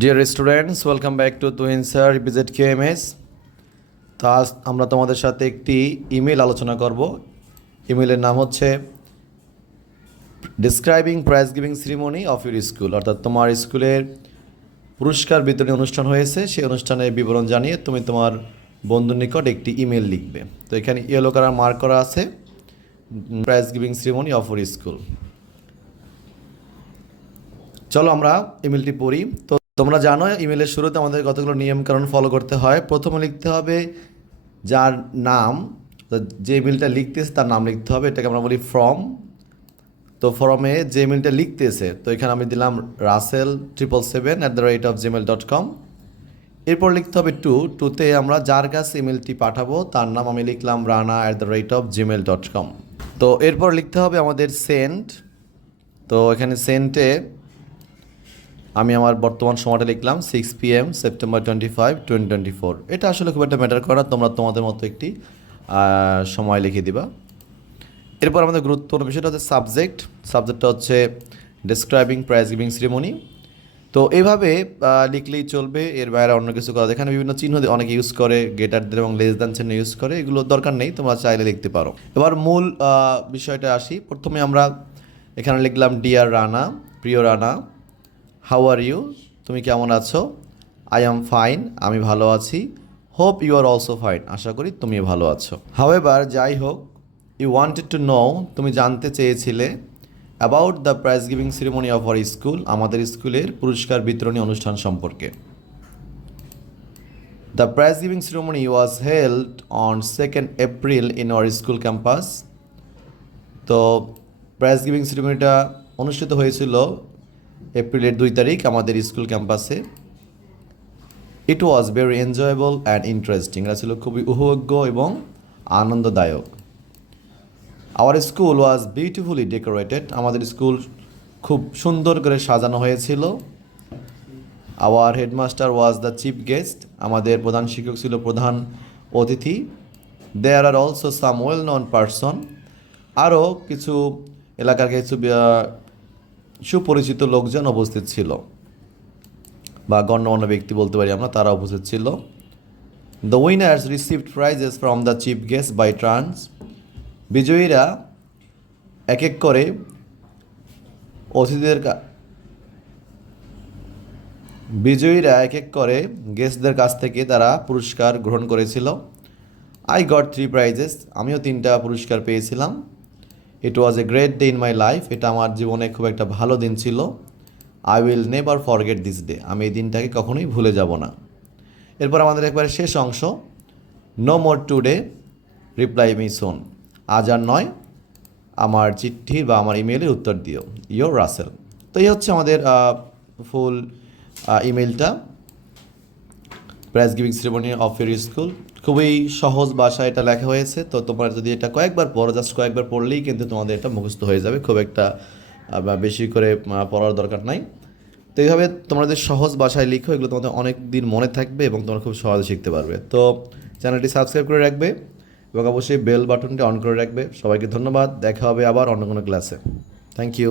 Deer students, welcome back to Tuhin sir রিপিজেড কেএমএস। তো আজ আমরা তোমাদের সাথে একটি ইমেল আলোচনা করব। ইমেলের নাম হচ্ছে describing prize giving ceremony of your school, অর্থাৎ তোমার স্কুলের পুরস্কার বিতরণী অনুষ্ঠান হয়েছে, সেই অনুষ্ঠানের বিবরণ জানিয়ে তুমি তোমার বন্ধুর নিকট একটি ইমেল লিখবে। তো এখানে ইয়েলো কালার মার্ক করা আছে prize giving ceremony of your school. চলো আমরা ইমেলটি পড়ি। তো তোমরা জানো ইমেলের শুরুতে আমাদের কতগুলো নিয়মকানুন ফলো করতে হয়। প্রথমে লিখতে হবে যার নাম, যে ইমেলটা লিখতেছে তার নাম লিখতে হবে, এটাকে আমরা বলি ফর্ম। তো ফর্মে যে ইমেলটা লিখতেছে, তো এখানে আমি দিলাম rasel777@gmail.com। এরপর লিখতে হবে টুতে আমরা যার কাছে ইমেলটি পাঠাবো তার নাম আমি লিখলাম rana@gmail.com। তো এরপর লিখতে হবে আমাদের সেন্ট। তো এখানে সেন্টে আমি আমার বর্তমান সময়টা লিখলাম 6 PM সেপ্টেম্বর 25, 2024। এটা আসলে খুব একটা ম্যাটার করে না, তোমরা তোমাদের মতো একটি সময় লিখে দিবা। এরপর আমাদের গুরুত্বপূর্ণ বিষয়টা হচ্ছে সাবজেক্টটা হচ্ছে ডিসক্রাইবিং প্রাইজ গিভিং সেরিমনি। তো এইভাবে লিখলেই চলবে, এর বাইরে অন্য কিছু করা। এখানে বিভিন্ন চিহ্ন অনেকে ইউজ করে, গ্রেটার দেন এবং লেস দেন চিহ্ন ইউজ করে, এগুলো দরকার নেই, তোমরা চাইলে লিখতে পারো। এবার মূল বিষয়টা আসি। প্রথমে আমরা এখানে লিখলাম ডিয়ার রানা, প্রিয় রানা, হাউ আর ইউ, তুমি কেমন আছো? আই অ্যাম ফাইন, আমি ভালো আছি। Hope you are also fine, আশা করি তুমি ভালো আছো। হাউএভার, যাই হোক, ইউ ওয়ান্টেড টু নো, তুমি জানতে চেয়েছিলে, about the prize giving ceremony of our school, আমাদের স্কুলের পুরস্কার বিতরণী অনুষ্ঠান সম্পর্কে। The prize giving ceremony was held on 2nd April in our school campus. তো প্রাইজ গিভিং সেরিমনিটা অনুষ্ঠিত হয়েছিল এপ্রিলের 2 তারিখ আমাদের স্কুল ক্যাম্পাসে। It was very enjoyable and interesting, এটা ছিল খুবই উপভোগ্য এবং আনন্দদায়ক। Our school was beautifully decorated, আমাদের স্কুল খুব সুন্দর করে সাজানো হয়েছিল। Our headmaster was the chief guest, আমাদের প্রধান শিক্ষক ছিল প্রধান অতিথি। There are also some well known person, আরও কিছু এলাকার কিছু সুপরিচিত লোকজন উপস্থিত ছিল, বা গণ্যমান্য ব্যক্তি বলতে পারি আমরা, তারা উপস্থিত ছিল। The winners received prizes from the chief guest by turns, বিজয়ীরা এক এক করে গেস্টদের কাছ থেকে তারা পুরস্কার গ্রহণ করেছিল। আই গট 3 প্রাইজেস, আমিও 3টা পুরস্কার পেয়েছিলাম। It was a great day in my life, এটা আমার জীবনে খুব একটা ভালো দিন ছিল। I will never forget this day, আমি এই দিনটাকে কখনোই ভুলে যাব না। এরপর আমাদের একবারে শেষ অংশ, no more today, reply me soon, আজ আর নয়, আমার চিঠি বা আমার ইমেইলের উত্তর দিও, ইয়োর রাসেল। তো এই হচ্ছে আমাদের ফুল ইমেইলটা, prize giving ceremony of your school. খুবই সহজ ভাষায় এটা লেখা হয়েছে। তো তোমরা যদি এটা কয়েকবার পড়ো, জাস্ট কয়েকবার পড়লেই কিন্তু তোমাদের এটা মুখস্থ হয়ে যাবে, খুব একটা বেশি করে পড়ার দরকার নাই। তো এইভাবে তোমরা যে সহজ ভাষায় লিখো, এগুলো তোমাদের অনেক দিন মনে থাকবে এবং তোমরা খুব সহজে শিখতে পারবে। তো চ্যানেলটি সাবস্ক্রাইব করে রাখবে এবং অবশ্যই বেল বাটনটি অন করে রাখবে। সবাইকে ধন্যবাদ, দেখা হবে আবার অন্য কোনো ক্লাসে। Thank you.